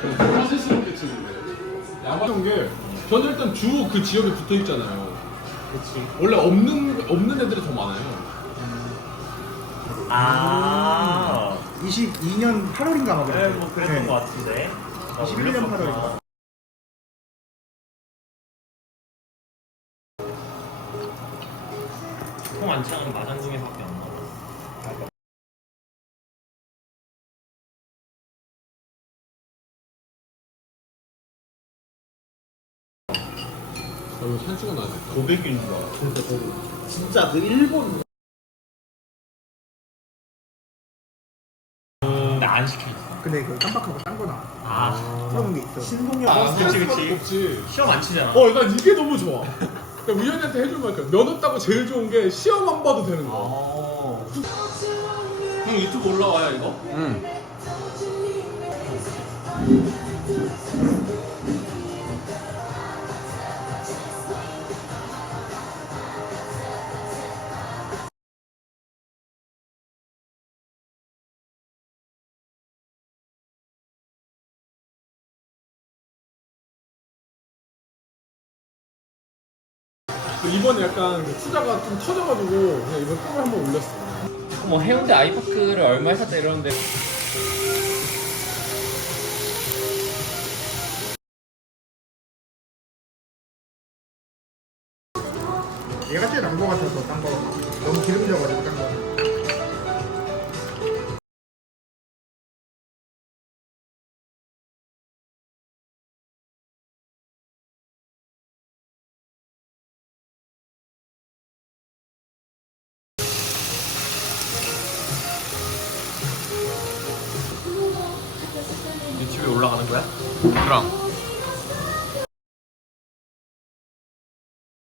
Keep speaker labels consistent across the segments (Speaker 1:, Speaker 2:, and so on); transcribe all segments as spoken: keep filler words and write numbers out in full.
Speaker 1: 사실스럽게 치는데. 야마한 게 저는 일단 주 그 지역에 붙어 있잖아요.
Speaker 2: 그치.
Speaker 1: 원래 없는 없는 애들이 더 많아요.
Speaker 2: 아.
Speaker 3: 이십이 년 팔월인가 막
Speaker 2: 네,
Speaker 3: 그랬어요.
Speaker 2: 뭐 그랬던 것 같은데. 아,
Speaker 3: 이십일 년
Speaker 2: 올렸었구나.
Speaker 3: 팔월인가.
Speaker 2: 통안창은 마장동에밖에 안 나와.
Speaker 1: 아, 이거 산수가 나네.
Speaker 2: 고백인 줄 알아.
Speaker 3: 그러니까 저도 진짜 그 일본
Speaker 2: 근데 안 시켜줬어.
Speaker 3: 근데 그 깜빡하고 딴 거 나와.
Speaker 2: 아.
Speaker 3: 그런 게 있어.
Speaker 2: 신동엽
Speaker 1: 아,
Speaker 2: 그치,
Speaker 1: 그치,
Speaker 2: 그치.
Speaker 1: 없지.
Speaker 2: 시험 안 치잖아.
Speaker 1: 어, 난 이게 너무 좋아. 그러니까 우연한테 해줄 만큼 면허 따고 제일 좋은 게 시험 안 봐도 되는 거.
Speaker 2: 아. 형 유튜브 올라와요 이거?
Speaker 1: 응. 이번에 약간 그 투자가 좀 터져가지고 그냥 이번 꿈을 한번 올렸어.
Speaker 2: 뭐 해운대 아이파크를 얼마에 샀다 이러는데
Speaker 3: 얘가 제일 난거 같아서 딴 거. 너무 기름져가지고 딴 거.
Speaker 2: 유튜브에 올라가는 거야?
Speaker 1: 그럼.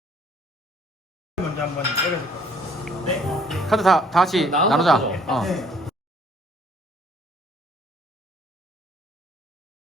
Speaker 3: 먼저 한번 때려줄 거.
Speaker 2: 네?
Speaker 4: 카드 다, 다 같이
Speaker 2: 나눠서
Speaker 4: 나누자.
Speaker 2: 가져.
Speaker 4: 어.
Speaker 3: 네.